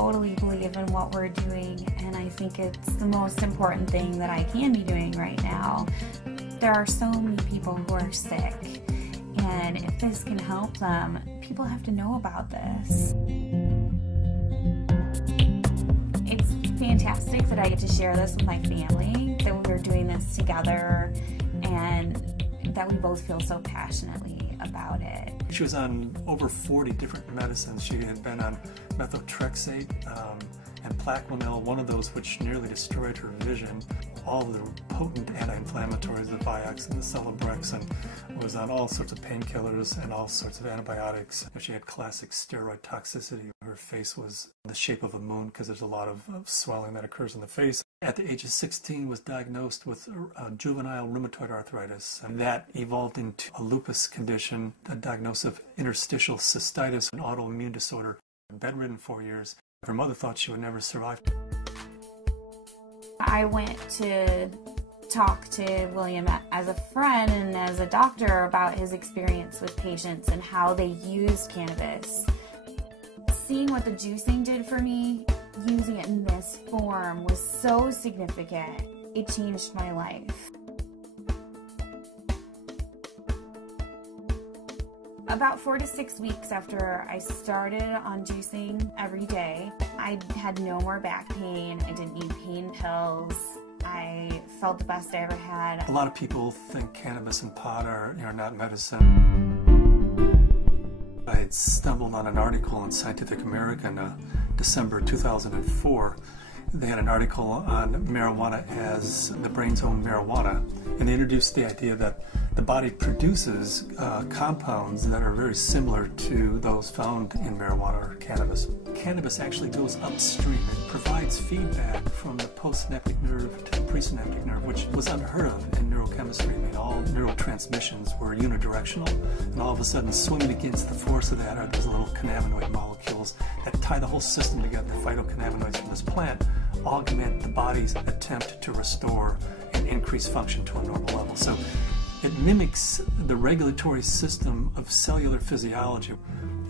totally believe in what we're doing, and I think it's the most important thing that I can be doing right now. There are so many people who are sick, and if this can help them, people have to know about this. It's fantastic that I get to share this with my family, that we're doing this together, and that we both feel so passionately about it. She was on over 40 different medicines. She had been on methotrexate and Plaquenil, one of those which nearly destroyed her vision. All the potent anti-inflammatories, the Vioxx and the Celebrex, and was on all sorts of painkillers and all sorts of antibiotics. She had classic steroid toxicity. Her face was the shape of a moon because there's a lot of swelling that occurs in the face. At the age of 16, was diagnosed with juvenile rheumatoid arthritis, and that evolved into a lupus condition, a diagnosis of interstitial cystitis, an autoimmune disorder. Bedridden 4 years. Her mother thought she would never survive. I went to talk to William as a friend and as a doctor about his experience with patients and how they used cannabis. Seeing what the juicing did for me, using it in this form, was so significant. It changed my life. About 4 to 6 weeks after I started on juicing every day, I had no more back pain. I didn't need pain pills. I felt the best I ever had. A lot of people think cannabis and pot are not medicine. I had stumbled on an article in Scientific American, December 2004. They had an article on marijuana as the brain's own marijuana, and they introduced the idea that the body produces compounds that are very similar to those found in marijuana or cannabis. Cannabis actually goes upstream. It provides feedback from the postsynaptic nerve to the presynaptic nerve, which was unheard of in neurochemistry. I mean, all neurotransmissions were unidirectional, and all of a sudden, swimming against the force of that are those little cannabinoid molecules that tie the whole system together. The phytocannabinoids from this plant augment the body's attempt to restore and increase function to a normal level. So it mimics the regulatory system of cellular physiology.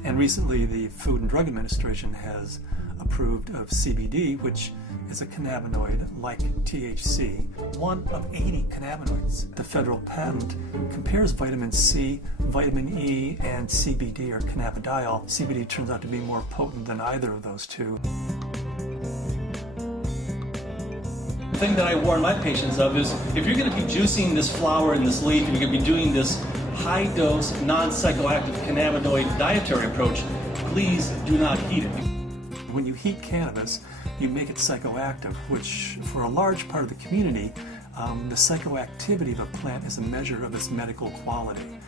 And recently the Food and Drug Administration has approved of CBD, which is a cannabinoid like THC, one of 80 cannabinoids. The federal patent compares vitamin C, vitamin E, and CBD, or cannabidiol. CBD turns out to be more potent than either of those two. The thing that I warn my patients of is, if you're going to be juicing this flower and this leaf, and you're going to be doing this high-dose, non-psychoactive cannabinoid dietary approach, please do not heat it. When you heat cannabis, you make it psychoactive, which for a large part of the community, the psychoactivity of a plant is a measure of its medical quality.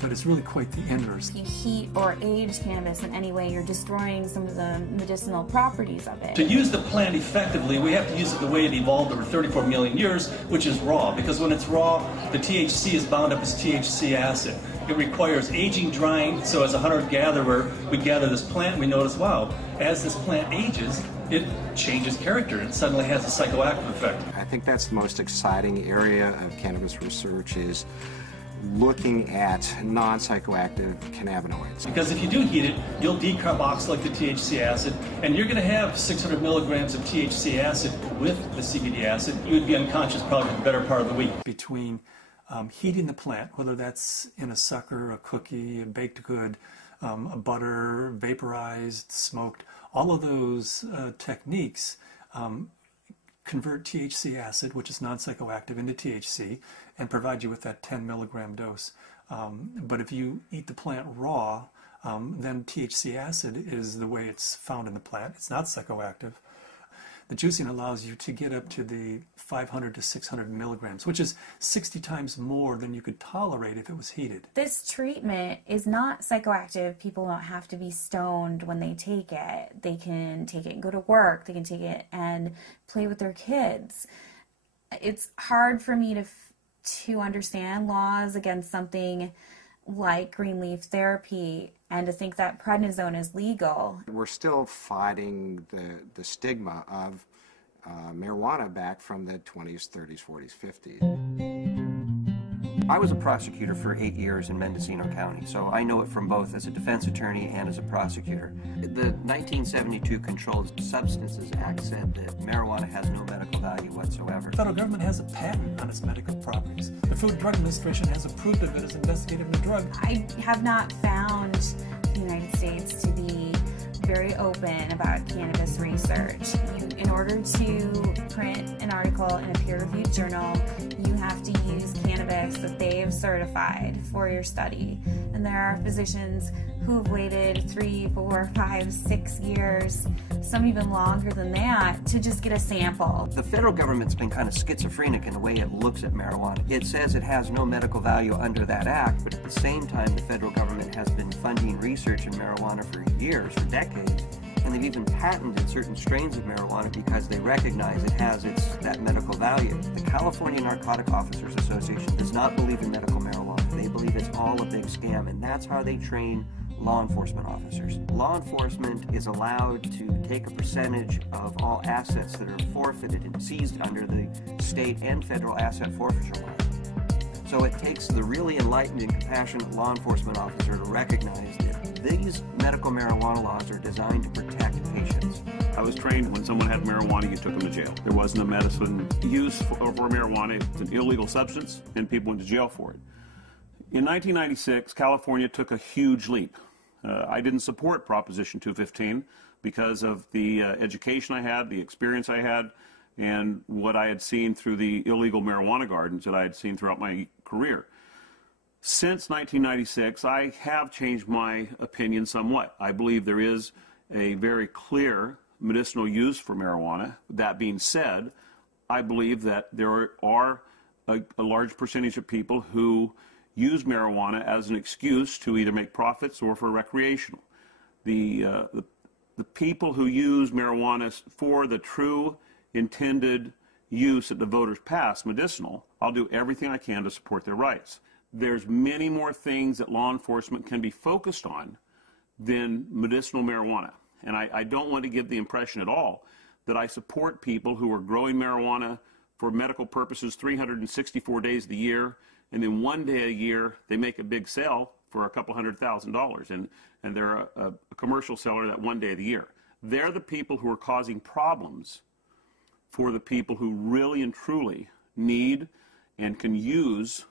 But it's really quite the inverse. If you heat or age cannabis in any way, you're destroying some of the medicinal properties of it. To use the plant effectively, we have to use it the way it evolved over 34 million years, which is raw. Because when it's raw, the THC is bound up as THC acid. It requires aging, drying, so as a hunter-gatherer, we gather this plant and we notice, wow, as this plant ages, it changes character. It suddenly has a psychoactive effect. I think that's the most exciting area of cannabis research, is looking at non-psychoactive cannabinoids. Because if you do heat it, you'll decarboxylate the THC acid, and you're going to have 600 milligrams of THC acid with the CBD acid. You would be unconscious probably for the better part of the week. Between heating the plant, whether that's in a sucker, a cookie, a baked good, a butter, vaporized, smoked, all of those techniques convert THC acid, which is non-psychoactive, into THC and provide you with that 10 milligram dose. But if you eat the plant raw, then THC acid is the way it's found in the plant. It's not psychoactive. The juicing allows you to get up to the 500 to 600 milligrams, which is 60 times more than you could tolerate if it was heated. This treatment is not psychoactive. People don't have to be stoned when they take it. They can take it and go to work. They can take it and play with their kids. It's hard for me to understand laws against something like green leaf therapy and to think that prednisone is legal. We're still fighting the stigma of marijuana back from the 20s, 30s, 40s, 50s. I was a prosecutor for 8 years in Mendocino County, so I know it from both as a defense attorney and as a prosecutor. The 1972 Controlled Substances Act said that marijuana has no medical value whatsoever. The federal government has a patent on its medical properties. The Food and Drug Administration has approved of it as investigative new drug. I have not found the United States to be very open about cannabis research. In order to print an article in a peer-reviewed journal, you have to use cannabis that they have certified for your study. And there are physicians who have waited 3, 4, 5, 6 years, some even longer than that, to just get a sample. The federal government's been kind of schizophrenic in the way it looks at marijuana. It says it has no medical value under that act, but at the same time, the federal government has been funding research in marijuana for years, for decades. And they've even patented certain strains of marijuana because they recognize it has that medical value. The California Narcotic Officers Association does not believe in medical marijuana. They believe it's all a big scam, and that's how they train law enforcement officers. Law enforcement is allowed to take a percentage of all assets that are forfeited and seized under the state and federal asset forfeiture law. So it takes the really enlightened and compassionate law enforcement officer to recognize that these medical marijuana laws are designed to protect patients. I was trained when someone had marijuana, you took them to jail. There wasn't a medicine use for marijuana. It's an illegal substance, and people went to jail for it. In 1996, California took a huge leap. I didn't support Proposition 215 because of the education I had, the experience I had, and what I had seen through the illegal marijuana gardens that I had seen throughout my career. Since 1996, I have changed my opinion somewhat. I believe there is a very clear medicinal use for marijuana. That being said, I believe that there are a large percentage of people who use marijuana as an excuse to either make profits or for recreational. The people who use marijuana for the true intended use that the voters passed, medicinal, I'll do everything I can to support their rights. There's many more things that law enforcement can be focused on than medicinal marijuana. And I don't want to give the impression at all that I support people who are growing marijuana for medical purposes 364 days of the year, and then one day a year they make a big sale for a couple $100,000, and they're a commercial seller that one day of the year. They're the people who are causing problems for the people who really and truly need and can use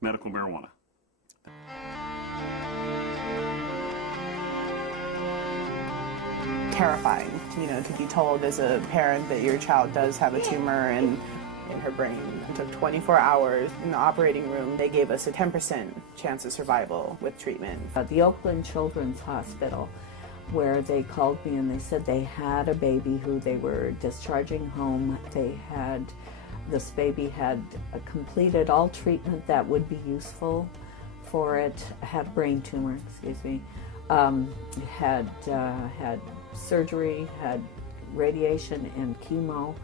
medical marijuana. Terrifying, to be told as a parent that your child does have a tumor in her brain. It took 24 hours in the operating room. They gave us a 10% chance of survival with treatment. The Oakland Children's Hospital, where they called me and they said they had a baby who they were discharging home. This baby had completed all treatment that would be useful for it, had a brain tumor, had surgery, had radiation and chemo,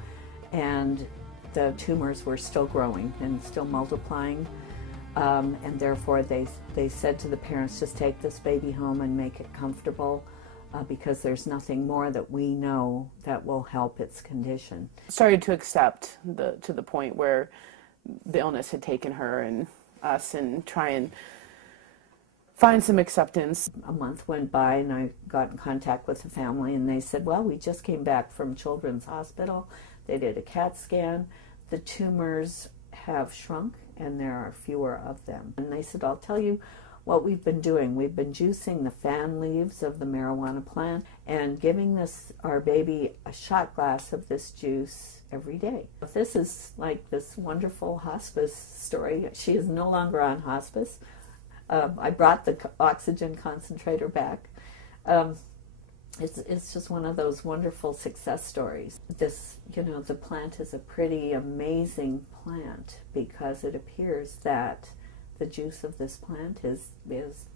and the tumors were still growing and still multiplying. And therefore they said to the parents, just take this baby home and make it comfortable, because there's nothing more that we know that will help its condition. Started to accept to the point where the illness had taken her and us, and try and find some acceptance. A month went by and I got in contact with the family, and they said, well, we just came back from Children's Hospital. They did a CAT scan. The tumors have shrunk and there are fewer of them. And they said, I'll tell you what we've been doing. We've been juicing the fan leaves of the marijuana plant and giving our baby a shot glass of this juice every day. This is like this wonderful hospice story. She is no longer on hospice. I brought the oxygen concentrator back. It's just one of those wonderful success stories. The plant is a pretty amazing plant because it appears that the juice of this plant is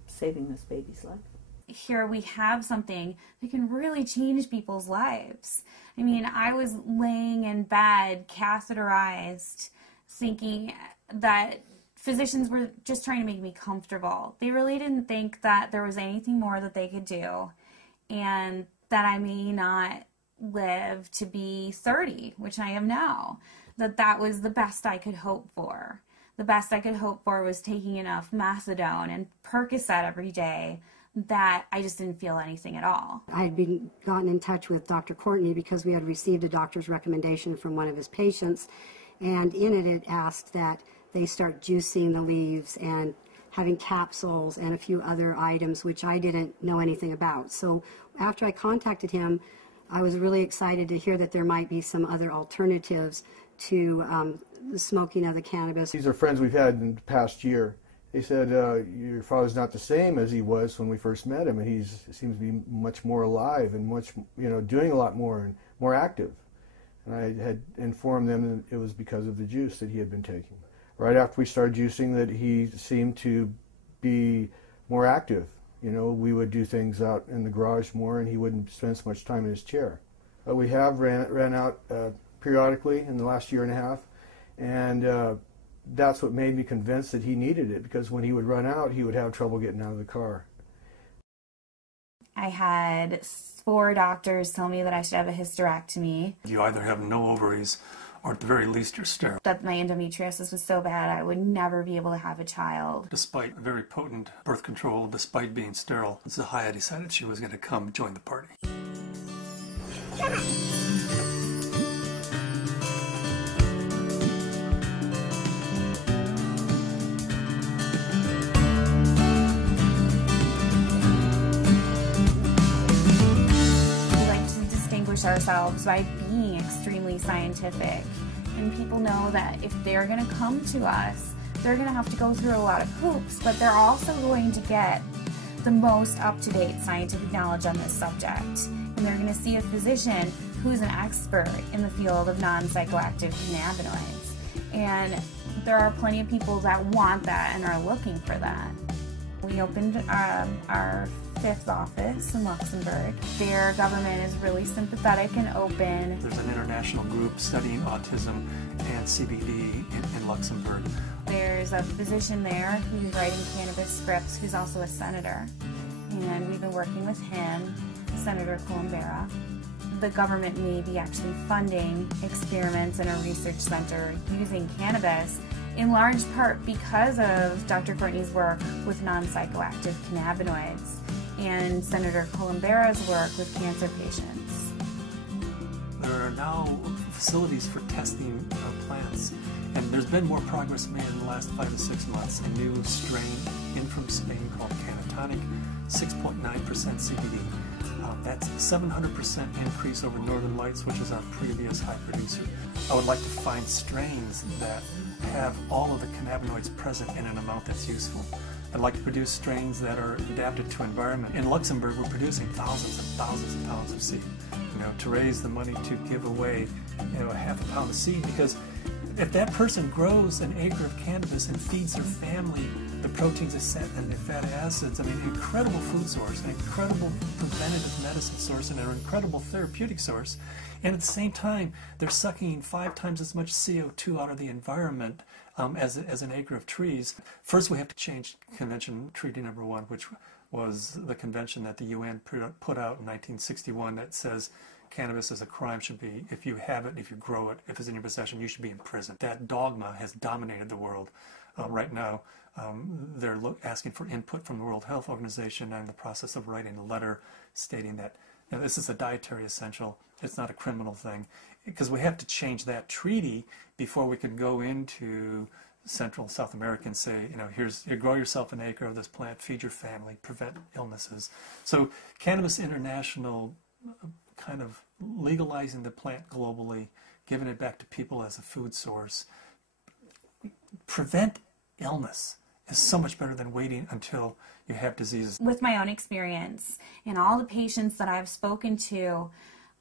saving this baby's life. Here we have something that can really change people's lives. I mean, I was laying in bed, catheterized, thinking that physicians were just trying to make me comfortable. They really didn't think that there was anything more that they could do, and that I may not live to be 30, which I am now. That was the best I could hope for. the best I could hope for was taking enough methadone and Percocet every day that I just didn't feel anything at all. I had gotten in touch with Dr. Courtney because we had received a doctor's recommendation from one of his patients, and in it asked that they start juicing the leaves and having capsules and a few other items which I didn't know anything about. So after I contacted him, I was really excited to hear that there might be some other alternatives to the smoking of the cannabis. These are friends we've had in the past year. They said, your father's not the same as he was when we first met him, and he seems to be much more alive and much, doing a lot more and more active. And I had informed them that it was because of the juice that he had been taking. Right after we started juicing, that he seemed to be more active. We would do things out in the garage more, and he wouldn't spend so much time in his chair. We have ran out periodically in the last year and a half, and that's what made me convinced that he needed it, because when he would run out, he would have trouble getting out of the car. I had 4 doctors tell me that I should have a hysterectomy. You either have no ovaries, or at the very least you're sterile. That my endometriosis was so bad I would never be able to have a child. Despite very potent birth control, despite being sterile, Zahaya decided she was going to come join the party. Ourselves by being extremely scientific, and people know that if they're going to come to us, they're going to have to go through a lot of hoops, but they're also going to get the most up-to-date scientific knowledge on this subject, and they're going to see a physician who's an expert in the field of non-psychoactive cannabinoids, and there are plenty of people that want that and are looking for that. We opened our 5th office in Luxembourg. Their government is really sympathetic and open. There's an international group studying autism and CBD in Luxembourg. There's a physician there who's writing cannabis scripts who's also a senator, and we've been working with him, Senator Columbera. The government may be actually funding experiments in a research center using cannabis, in large part because of Dr. Courtney's work with non-psychoactive cannabinoids and Senator Columbera's work with cancer patients. There are now facilities for testing plants, and there's been more progress made in the last 5 to 6 months. A new strain in from Spain called Cannatonic, 6.9% CBD. That's a 700% increase over Northern Lights, which is our previous high producer. I would like to find strains that have all of the cannabinoids present in an amount that's useful. I'd like to produce strains that are adapted to environment. In Luxembourg, we're producing thousands and thousands of pounds of seed, to raise the money to give away, a half a pound of seed, because if that person grows an acre of cannabis and feeds their family the proteins and the fatty acids, incredible food source, an incredible preventative medicine source, and an incredible therapeutic source, and at the same time, they're sucking 5 times as much CO2 out of the environment as an acre of trees. First, we have to change Convention Treaty Number 1, which was the convention that the UN put out in 1961 that says cannabis as a crime should be, if you have it, if you grow it, if it's in your possession, you should be in prison. That dogma has dominated the world right now. They're asking for input from the World Health Organization, and in the process of writing a letter stating that this is a dietary essential. It's not a criminal thing, because we have to change that treaty before we can go into Central and South America and say, you grow yourself an acre of this plant, feed your family, prevent illnesses. So Cannabis International kind of legalizing the plant globally, giving it back to people as a food source, prevent illness is so much better than waiting until you have diseases. With my own experience and all the patients that I've spoken to,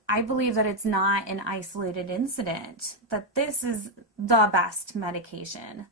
I believe that it's not an isolated incident, that this is the best medication